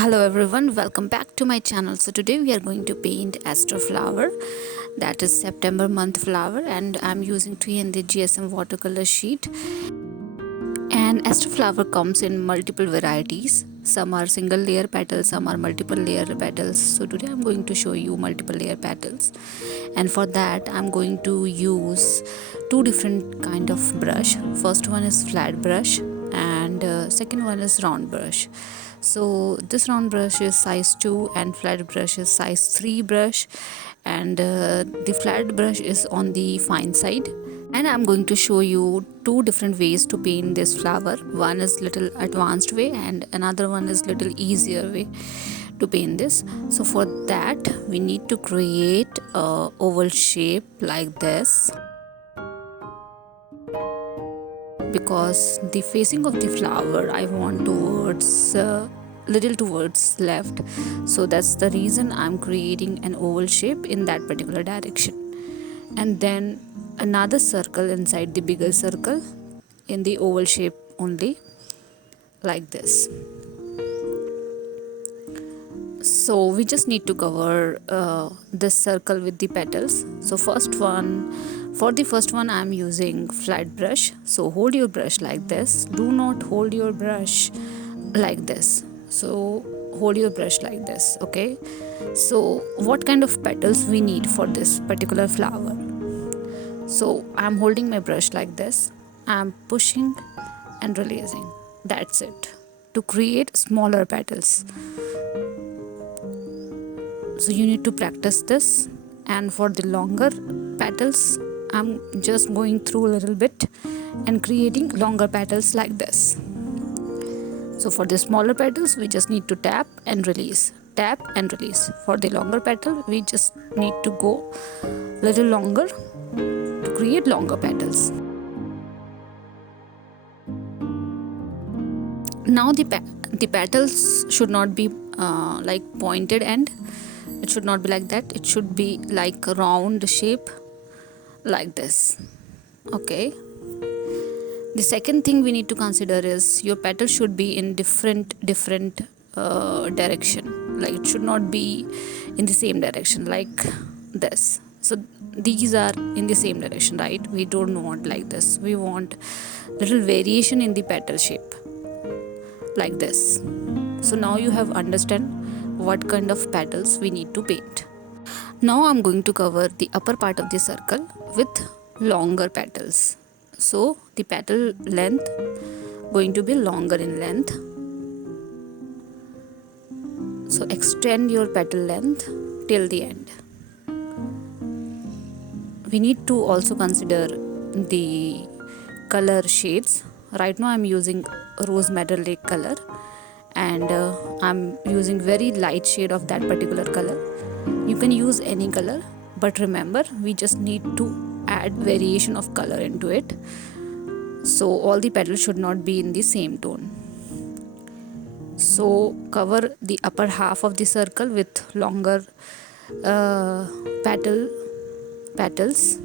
Hello everyone, welcome back to my channel. So today we are going to paint Aster flower, that is September month flower, and I'm using 300 GSM watercolor sheet. And Aster flower comes in multiple varieties. Some are single layer petals, some are multiple layer petals. So today I'm going to show you multiple layer petals, and for that I'm going to use two different kind of brush. First one is flat brush and second one is round brush. So this round brush is size 2 and flat brush is size 3 brush, and the flat brush is on the fine side. And I'm going to show you two different ways to paint this flower. One is little advanced way and another one is little easier way to paint this. So for that we need to create a oval shape like this, because the facing of the flower I want towards little towards left. So that's the reason I'm creating an oval shape in that particular direction, and then another circle inside the bigger circle in the oval shape only, like this. So we just need to cover this circle with the petals. So for the first one I'm using flat brush. So hold your brush like this, do not hold your brush like this. So hold your brush like this, okay? So what kind of petals we need for this particular flower? So I'm holding my brush like this, I'm pushing and releasing, that's it, to create smaller petals. So you need to practice this, and for the longer petals I'm just going through a little bit and creating longer petals like this. So for the smaller petals we just need to tap and release, tap and release. For the longer petal we just need to go little longer to create longer petals. Now the petals should not be like pointed end. It should not be like that. It should be like a round shape like this, okay? The second thing we need to consider is your petal should be in different direction. Like it should not be in the same direction like this. So these are in the same direction, right? We don't want like this. We want little variation in the petal shape like this. So now you have understand what kind of petals we need to paint. Now I'm going to cover the upper part of the circle with longer petals. So the petal length going to be longer in length. So extend your petal length till the end. We need to also consider the color shades. Right now I'm using rose metallic color, and I'm using very light shade of that particular color. You can use any color, but remember we just need to add variation of color into it. So all the petals should not be in the same tone. So cover the upper half of the circle with longer petals,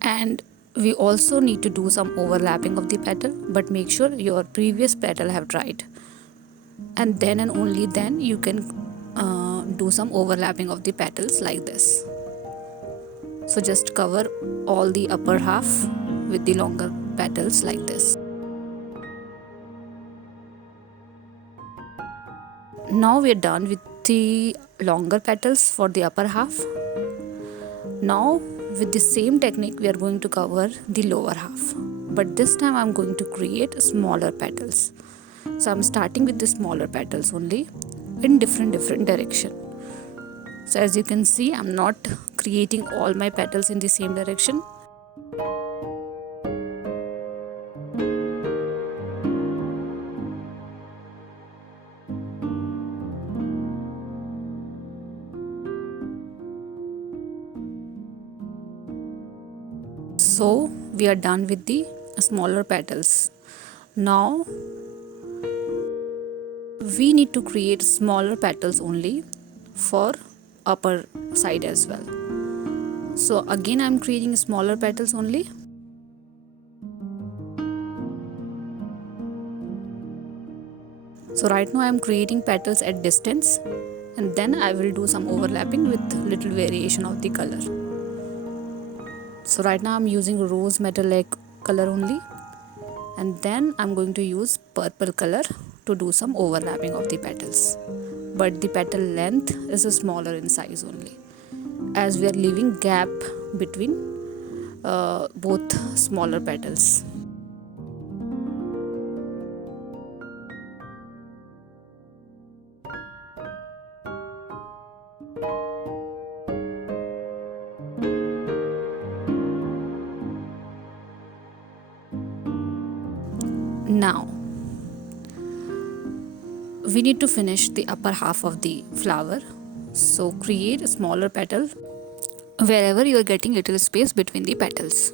and we also need to do some overlapping of the petal, but make sure your previous petal have dried, and then and only then you can do some overlapping of the petals like this. So just cover all the upper half with the longer petals like this. Now we are done with the longer petals for the upper half. Now with the same technique we are going to cover the lower half, but this time I'm going to create smaller petals. So I'm starting with the smaller petals only in different direction. So as you can see, I'm not creating all my petals in the same direction. So we are done with the smaller petals. Now we need to create smaller petals only for upper side as well. So again I'm creating smaller petals only. So right now I am creating petals at distance, and then I will do some overlapping with little variation of the color. So right now I'm using rose metallic color only, and then I'm going to use purple color to do some overlapping of the petals. But the petal length is smaller in size only, as we are leaving gap between both smaller petals. Now we need to finish the upper half of the flower, so create a smaller petal wherever you are getting little space between the petals.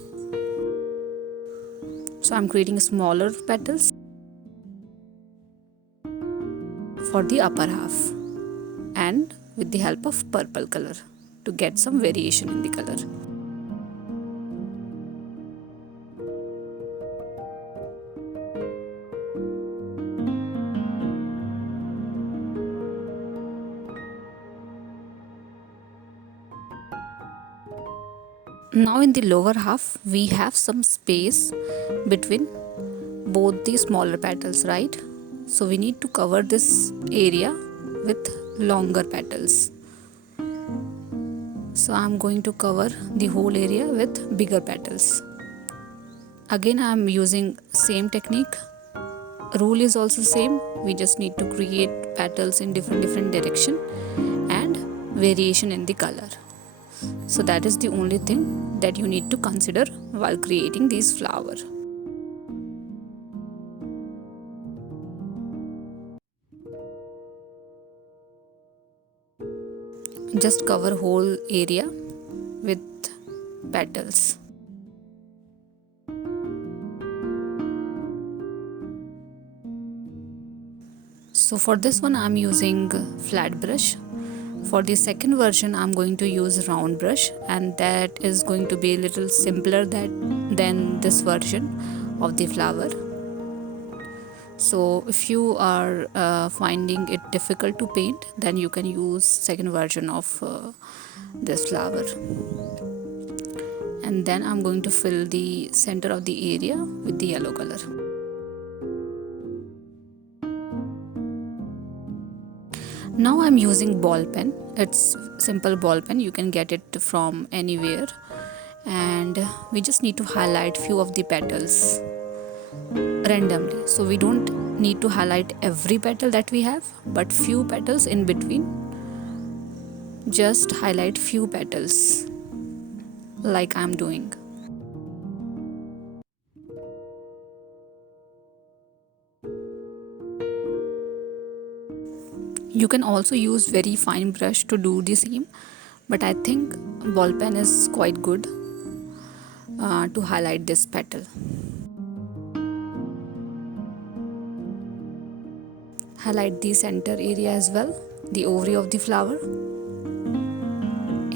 So I'm creating smaller petals for the upper half, and with the help of purple color to get some variation in the color. Now in the lower half we have some space between both the smaller petals, right? So we need to cover this area with longer petals. So I'm going to cover the whole area with bigger petals. Again I'm using same technique. Rule is also same. We just need to create petals in different direction and variation in the color. So that is the only thing that you need to consider while creating these flowers. Just cover whole area with petals. So for this one I'm using flat brush. For the second version I'm going to use round brush, and that is going to be a little simpler than this version of the flower. So if you are finding it difficult to paint, then you can use second version of this flower. And then I'm going to fill the center of the area with the yellow color. Now I'm using ball pen. It's simple ball pen, you can get it from anywhere, and we just need to highlight few of the petals randomly. So we don't need to highlight every petal that we have, but few petals in between. Just highlight few petals like I'm doing. You can also use very fine brush to do the same, but I think ball pen is quite good to highlight this petal. Highlight the center area as well, the ovary of the flower.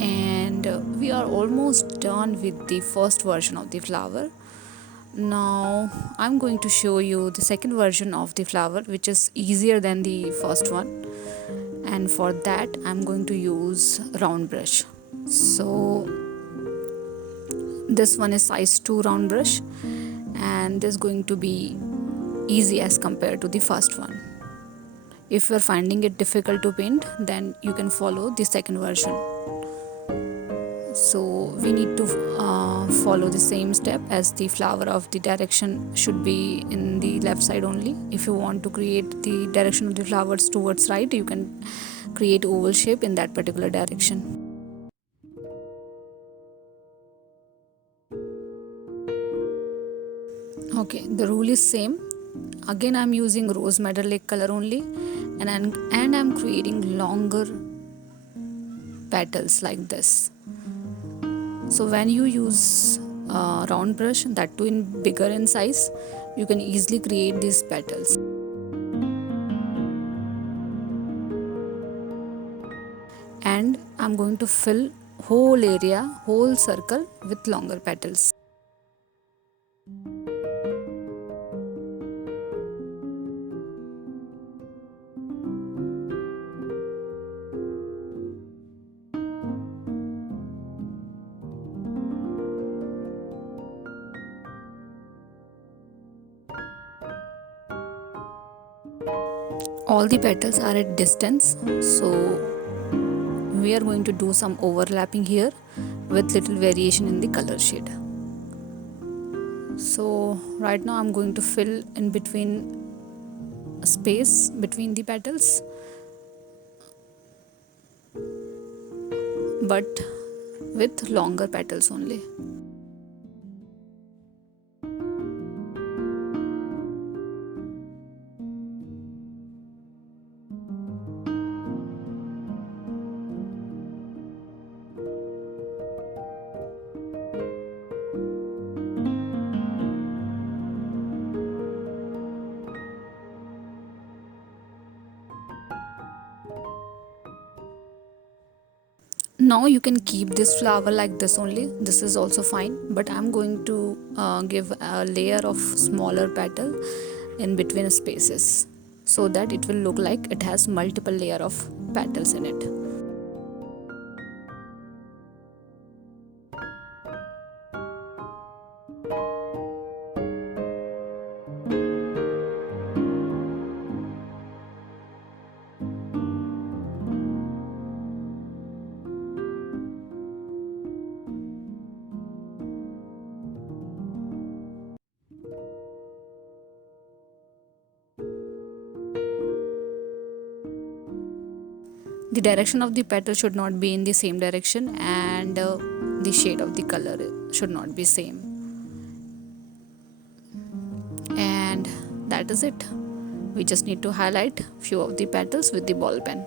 And we are almost done with the first version of the flower. Now I'm going to show you the second version of the flower, which is easier than the first one, and for that I'm going to use round brush. So this one is size 2 round brush, and this is going to be easy as compared to the first one. If you're finding it difficult to paint, then you can follow the second version. So we need to follow the same step, as the flower of the direction should be in the left side only. If you want to create the direction of the flowers towards right, you can create oval shape in that particular direction. Okay, the rule is same. Again I'm using rose metallic color only, and I'm creating longer petals like this. So when you use round brush, that too in bigger in size, you can easily create these petals. And I'm going to fill whole area, whole circle with longer petals. All the petals are at distance, so we are going to do some overlapping here with little variation in the color shade. So right now I'm going to fill in between space between the petals, but with longer petals only. Now you can keep this flower like this only, this is also fine, but I'm going to give a layer of smaller petal in between spaces so that it will look like it has multiple layer of petals in it. The direction of the petal should not be in the same direction, and the shade of the color should not be same. And that is it. We just need to highlight few of the petals with the ball pen.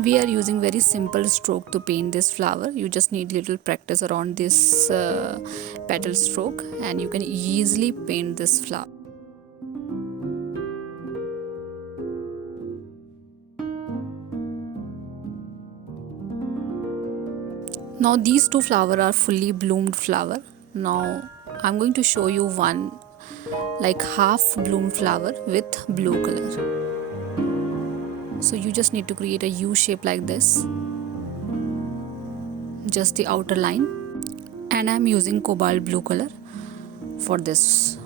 We are using very simple stroke to paint this flower. You just need little practice around this petal stroke and you can easily paint this flower. Now these two flowers are fully bloomed flower. Now I'm going to show you one like half bloomed flower with blue color. So you just need to create a U shape like this, just the outer line, and I'm using cobalt blue color for this.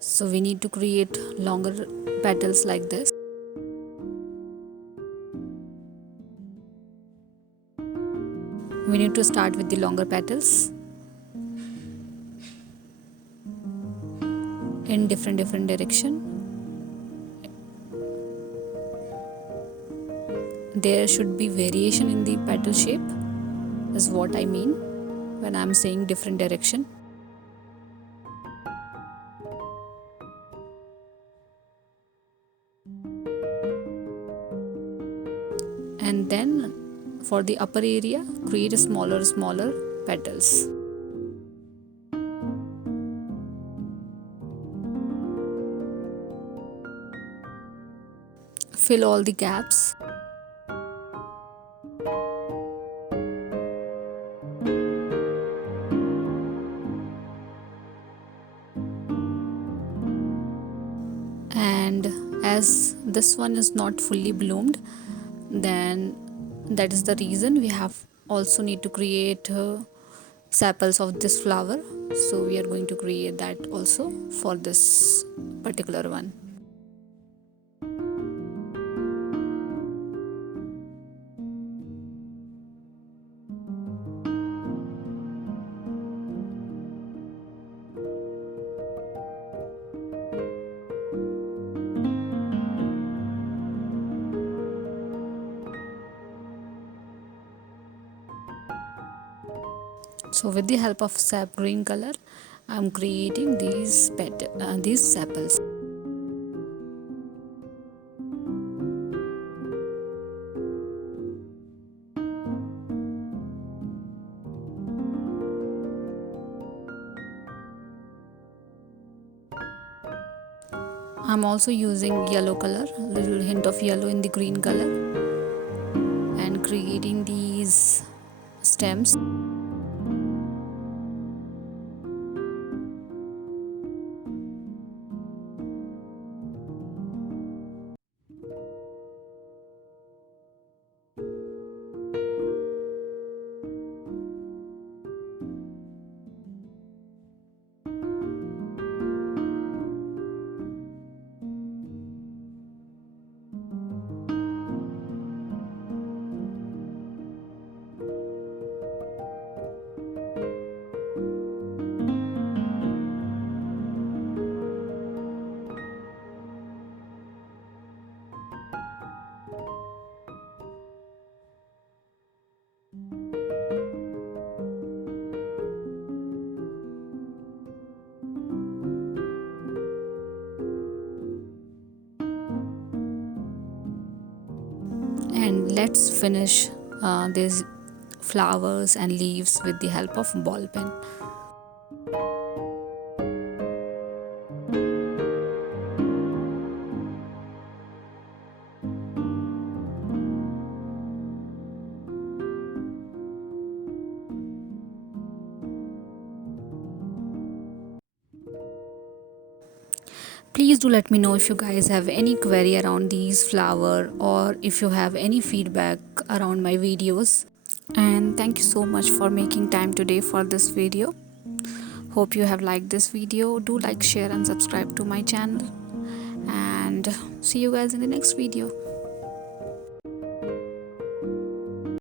So we need to create longer petals like this. We need to start with the longer petals in different direction. There should be variation in the petal shape, is what I mean when I'm saying different direction. And then for the upper area, create a smaller petals. Fill all the gaps. And as this one is not fully bloomed, then that is the reason we have also need to create sepals of this flower. So we are going to create that also for this particular one. So with the help of sap green color, I am creating these sepals. I am also using yellow color, little hint of yellow in the green color, and creating these stems. let's finish these flowers and leaves with the help of ball pen. Please do let me know if you guys have any query around these flower, or if you have any feedback around my videos. And thank you so much for making time today for this video. Hope you have liked this video. Do like, share and subscribe to my channel, and see you guys in the next video.